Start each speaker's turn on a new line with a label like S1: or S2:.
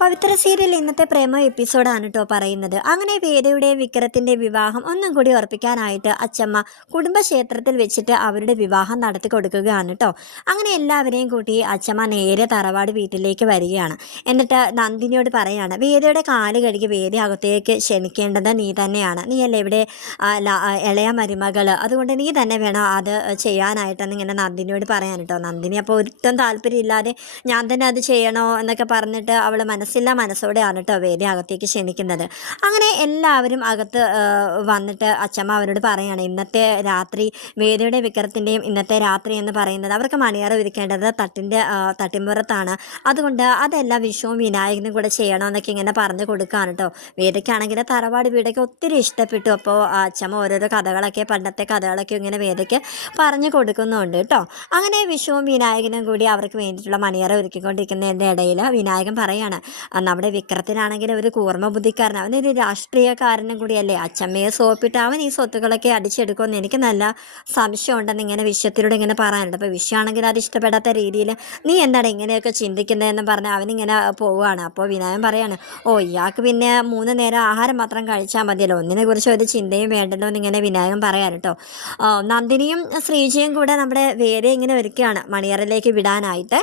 S1: പവിത്ര serial ഇന്നത്തെ പ്രേമ എപ്പിസോഡാണ് കേട്ടോ പറയുന്നത്. അങ്ങനെ വേദയുടെ വിക്രത്തിന്റെ വിവാഹം ഒന്നും കൂടി ഉറപ്പിക്കാനായിട്ട് അച്ചമ്മ കുടുംബക്ഷേത്രത്തിൽ വെച്ചിട്ട് അവരുടെ വിവാഹം നടത്തി കൊടുക്കുകയാണ് കേട്ടോ അങ്ങനെ എല്ലാവരെയും കൂട്ടി അച്ചമ്മ നേരെ തറവാട് വീട്ടിലേക്ക് വരികയാണ്. എന്നിട്ട് നന്ദിനിയോട് പറയാണ് വേദയുടെ കാൽ കഴുകി വേദ അകത്തേക്ക് ക്ഷണിക്കേണ്ടത് നീ തന്നെയാണ്. നീ അല്ലേ ഇവിടെ ഇളയ മരുമകൾ അതുകൊണ്ട് നീ തന്നെ വേണം അത് ചെയ്യാനായിട്ടെന്ന് ഇങ്ങനെ നന്ദിനിയോട് പറയാൻ കേട്ടോ നന്ദിനി അപ്പോൾ ഒരിട്ടും താല്പര്യമില്ലാതെ ഞാൻ തന്നെ അത് ചെയ്യണോ? എന്നൊക്കെ പറഞ്ഞിട്ട് അവൾ മനസ്സില്ല മനസ്സോടെയാണ് കേട്ടോ വേദി അകത്തേക്ക് ക്ഷണിക്കുന്നത്. അങ്ങനെ എല്ലാവരും അകത്ത് വന്നിട്ട് അച്ചമ്മ അവരോട് പറയുകയാണ് ഇന്നത്തെ രാത്രി വേദിയുടെ വിക്രത്തിന്റെയും ഇന്നത്തെ രാത്രി എന്ന് പറയുന്നത് അവർക്ക് മണിയറ വിരിക്കേണ്ടത് തട്ടിന്റെ തട്ടിമ്പുറത്താണ് അതുകൊണ്ട് അതെല്ലാം വിഷുവും വിനായകനും കൂടെ ചെയ്യണമെന്നൊക്കെ ഇങ്ങനെ പറഞ്ഞു കൊടുക്കുകയാണ് കേട്ടോ വേദയ്ക്കാണെങ്കിൽ തറവാട് വീടൊക്കെ ഒത്തിരി ഇഷ്ടപ്പെട്ടു. അപ്പോൾ അച്ചമ്മ ഓരോരോ കഥകളൊക്കെ പണ്ടത്തെ കഥകളൊക്കെ ഇങ്ങനെ വേദയ്ക്ക് പറഞ്ഞു കൊടുക്കുന്നുണ്ട് കേട്ടോ അങ്ങനെ വിഷുവും വിനായകനും കൂടി അവർക്ക് വേണ്ടിയിട്ടുള്ള മണിയറ ഒരുക്കിക്കൊണ്ടിരിക്കുന്നതിന്റെ ഇടയിൽ വിനായകൻ പറയാണ് "ആ, നമ്മുടെ വിക്രത്തിനാണെങ്കിൽ ഒരു കൂർമ്മ ബുദ്ധിക്കാരൻ അവനൊരു രാഷ്ട്രീയക്കാരനും കൂടിയല്ലേ. അച്ചമ്മയെ സോപ്പിട്ട് അവൻ ഈ സ്വത്തുക്കളൊക്കെ അടിച്ചെടുക്കുമെന്ന് എനിക്ക് നല്ല സംശയമുണ്ടെന്ന് ഇങ്ങനെ വിഷയത്തിലൂടെ ഇങ്ങനെ പറയാനുണ്ട്. അപ്പോൾ വിഷയമാണെങ്കിൽ അത് ഇഷ്ടപ്പെടാത്ത രീതിയിൽ നീ എന്താണ് ഇങ്ങനെയൊക്കെ ചിന്തിക്കുന്നതെന്ന് പറഞ്ഞ് അവനിങ്ങനെ പോവുകയാണ്. അപ്പോൾ വിനായകൻ പറയാണ് ഓ ഇയാൾക്ക് പിന്നെ മൂന്ന് നേരം ആഹാരം മാത്രം കഴിച്ചാൽ മതിയല്ലോ. ഒന്നിനെ കുറിച്ച് ഒരു ചിന്തയും വേണ്ടല്ലോ എന്നിങ്ങനെ വിനായകൻ പറയാൻ കേട്ടോ നന്ദിനിയും ശ്രീജയും കൂടെ നമ്മുടെ വേറെ ഇങ്ങനെ ഒരുക്കുകയാണ്. മണിയറിലേക്ക് വിടാനായിട്ട്.